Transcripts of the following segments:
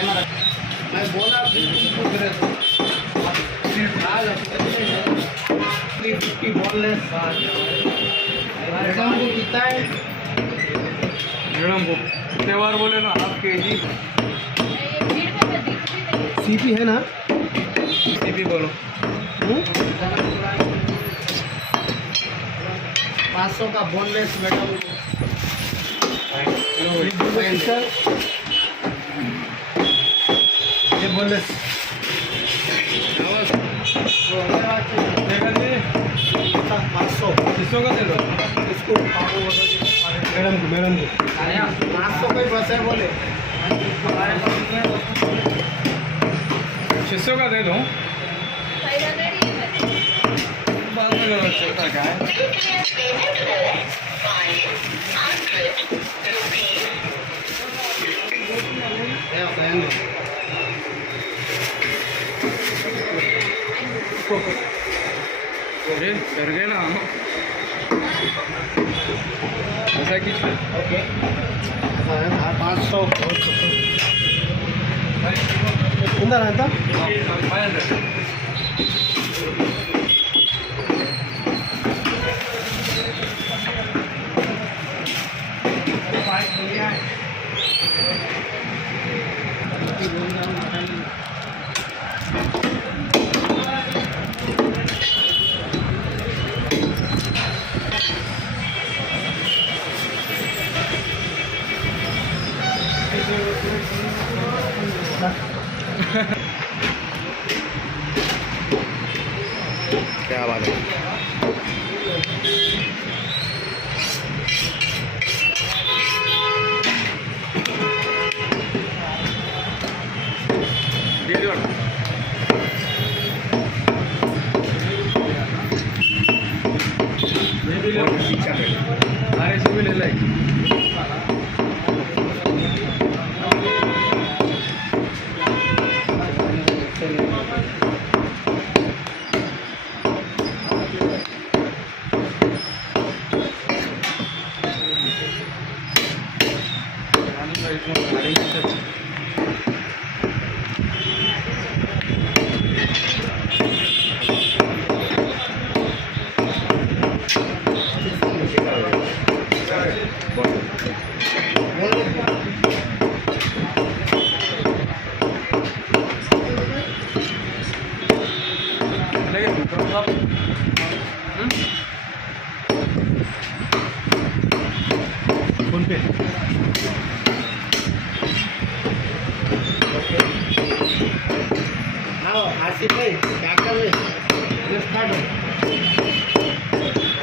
मैं बोला 350 boneless madam को कितना है मैडम को त्यौहार बोले ना हाफ के जी सीपी है ना सीपी बोलो 500 का बोनलेस मैडम ये बोनलेस 500 किसको का दे दो इसको मैडम को 500 का ही बस है बोले 600 का दे दो बाद में करो चलता क्या है अरे कर गए ना ऐसा किस ओके 500 इंदर ఎంత 500 क्या बात है अरे भी ले लाई फोन पे आओ आसिफ भाई क्या कर रहे हैं स्टार्ट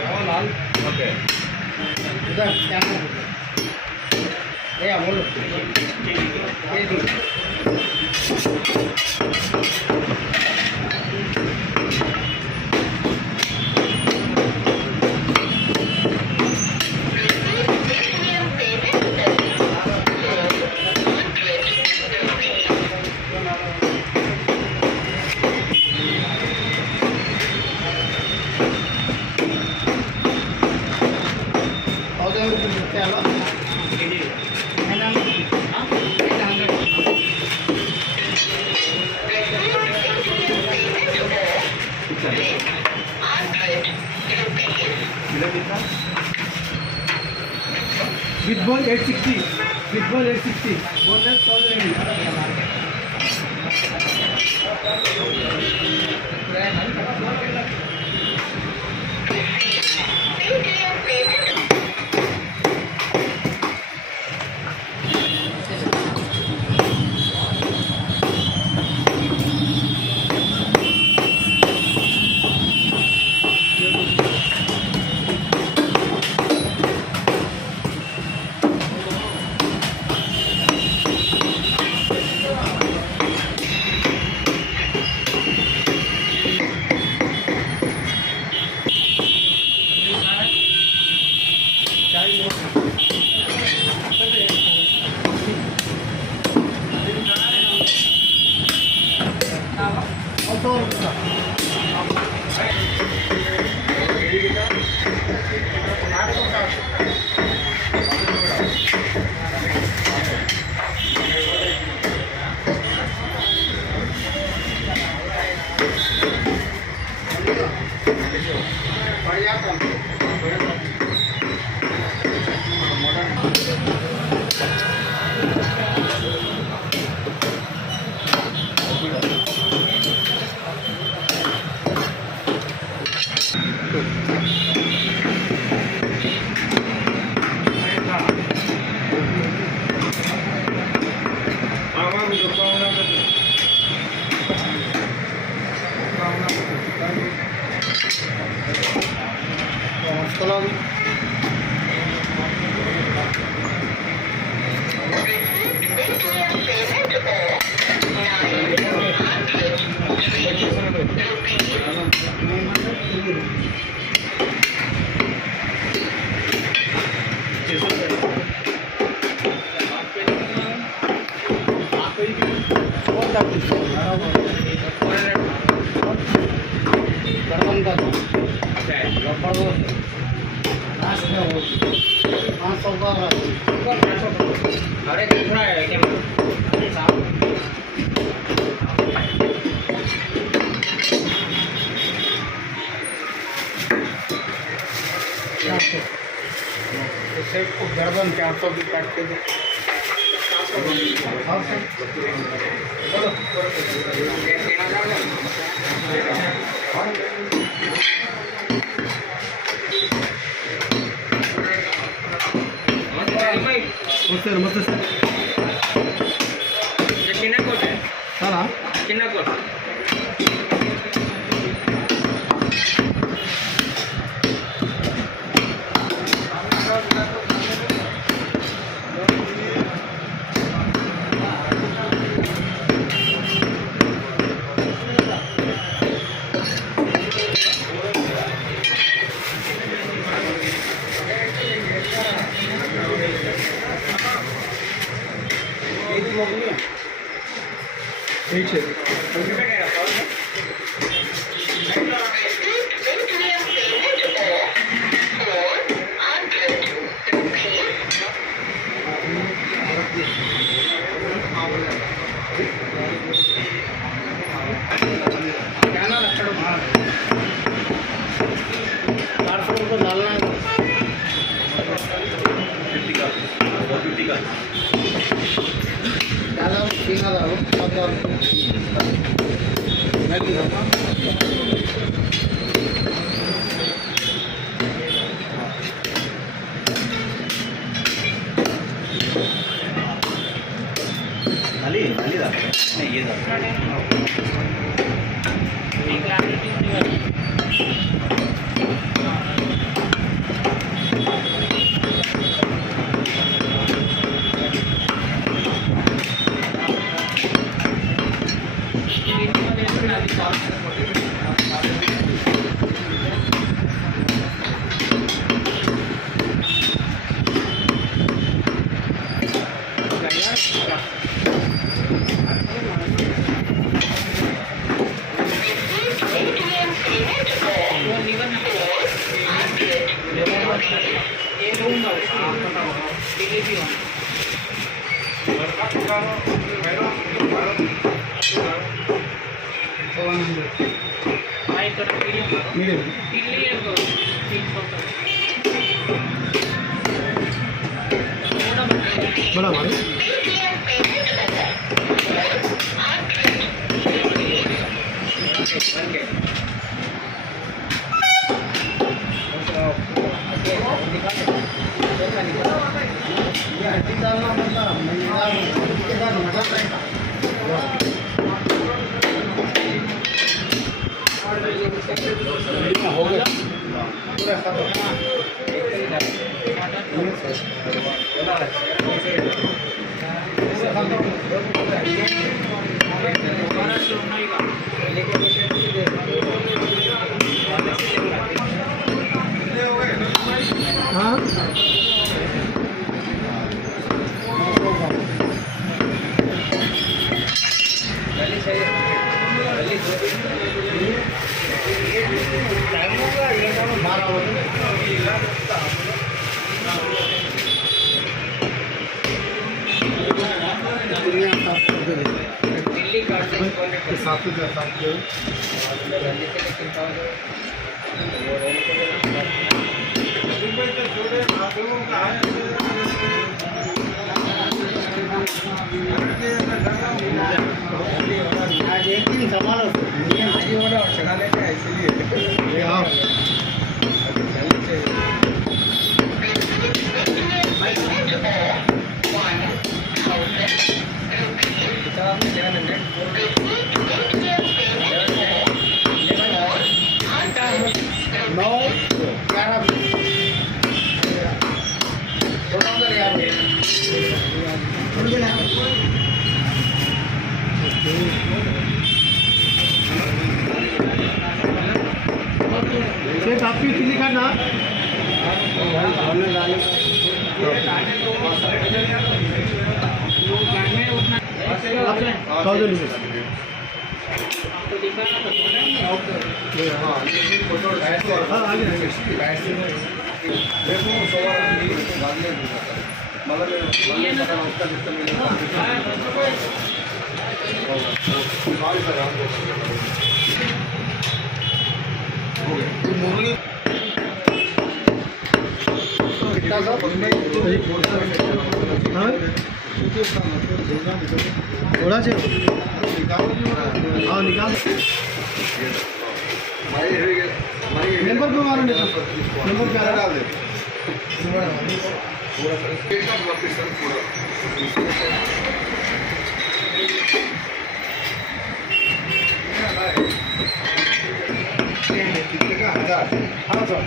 हो लाल ओके इधर क्या कर रहे हैं बोलो ये दी with bone 860 with bone 860 boneless already set को गर्दन 400 की काट के दो। ಮತ್ತೆ ಚಿನ್ನಕೋಟೆ ಅಲ್ಲ ಚಿನ್ನಕೋಟೆ ठीक है बड़ा भाई हो गया हाँ आज एक दिन संभालो आज वाला चला लेके इसलिए हाँ शेख आपकी चिल्ली का नाम थोड़ा से हाँ निकाल नंबर पे मारो नंबर क्या डाल दे हाँ सर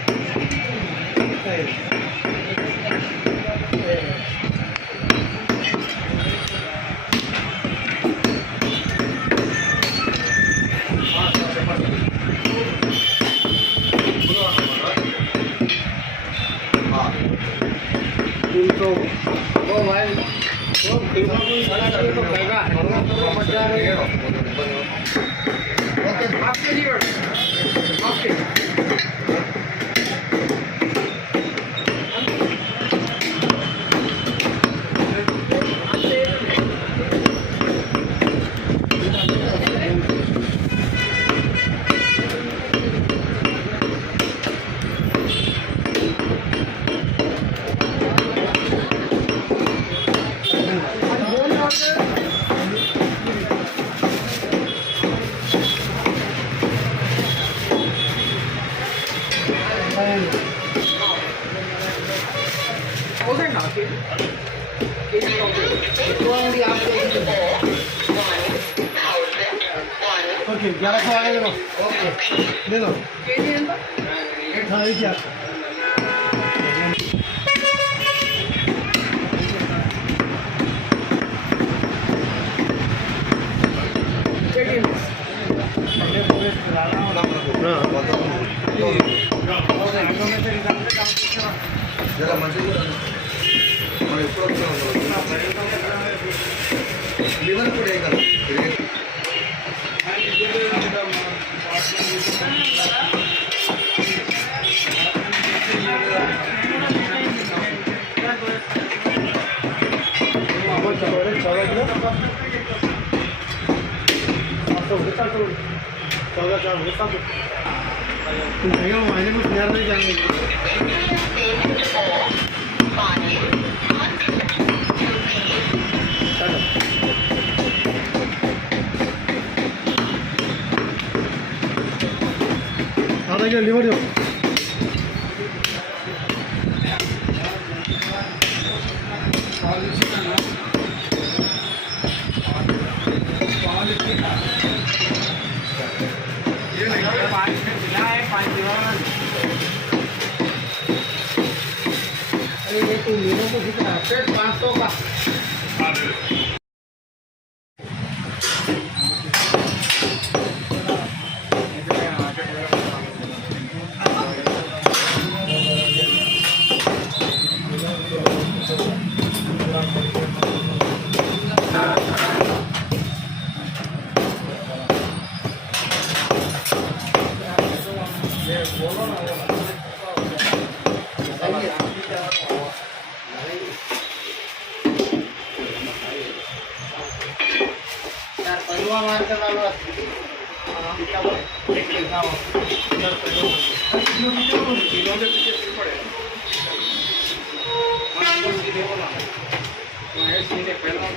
ओके 1100 वाले ले लो ओके ले लो हाँ ये क्या లివర్ కూడా मैंने कुछ यार नहीं जाएंगे आधा किलो लीवर दो अरे ये तो लीवर को कितना 500 का किंवा माणसं चालू असते पहला